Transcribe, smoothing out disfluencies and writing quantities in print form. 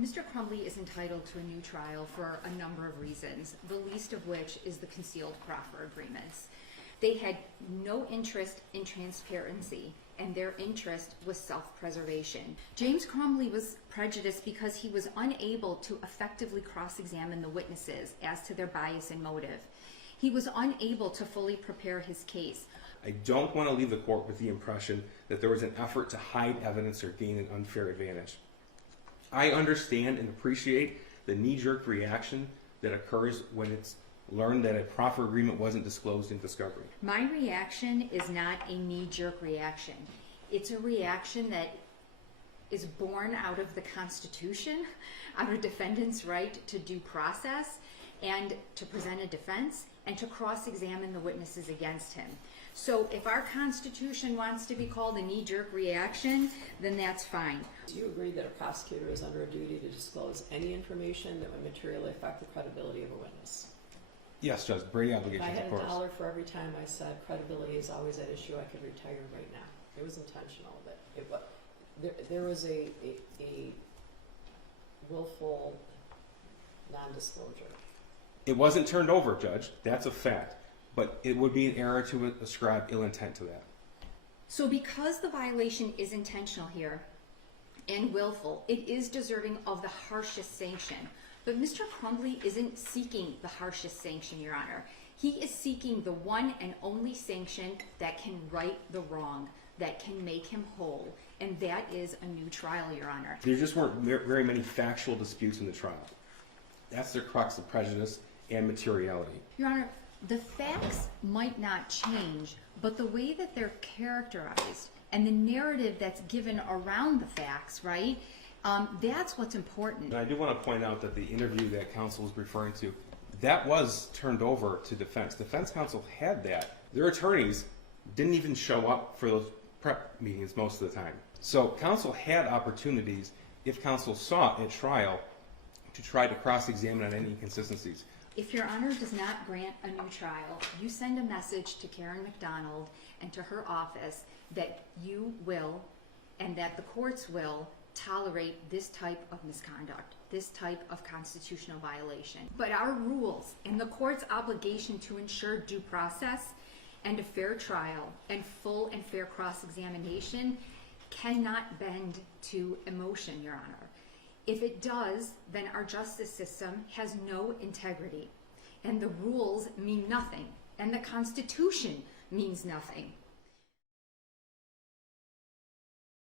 Mr. Crumbly is entitled to a new trial for a number of reasons, the least of which is the concealed proffer agreements. They had no interest in transparency, and their interest was self-preservation. James Crumbly was prejudiced because he was unable to effectively cross-examine the witnesses as to their bias and motive. He was unable to fully prepare his case. I don't want to leave the court with the impression that there was an effort to hide evidence or gain an unfair advantage. I understand and appreciate the knee-jerk reaction that occurs when it's learned that a proffer agreement wasn't disclosed in discovery. My reaction is not a knee-jerk reaction. It's a reaction that is born out of the Constitution, out of defendant's right to due process and to present a defense and to cross-examine the witnesses against him. So if our Constitution wants to be called a knee-jerk reaction, then that's fine. Do you agree that a prosecutor is under a duty to disclose any information that would materially affect the credibility of a witness? Yes, Judge. Brady If obligations, I had of course. $1 for every time I said credibility is always at issue, I could retire right now. It was intentional. There was a willful non-disclosure. It wasn't turned over, Judge. That's a fact. But it would be an error to ascribe ill intent to that. So because the violation is intentional here and willful, it is deserving of the harshest sanction. But Mr. Crumbly isn't seeking the harshest sanction, Your Honor. He is seeking the one and only sanction that can right the wrong, that can make him whole, and that is a new trial, Your Honor. There just weren't very many factual disputes in the trial. That's the crux of prejudice and materiality. Your Honor, the facts might not change, but the way that they're characterized and the narrative that's given around the facts, right, that's what's important. And I do want to point out that the interview that counsel is referring to, that was turned over to defense. Defense counsel had that. Their attorneys didn't even show up for those prep meetings most of the time. So counsel had opportunities, if counsel sought at trial, to try to cross-examine on any inconsistencies. If Your Honor does not grant a new trial, you send a message to Karen McDonald and to her office that you will and that the courts will tolerate this type of misconduct, this type of constitutional violation. But our rules and the court's obligation to ensure due process and a fair trial and full and fair cross-examination cannot bend to emotion, Your Honor. If it does, then our justice system has no integrity, and the rules mean nothing, and the Constitution means nothing.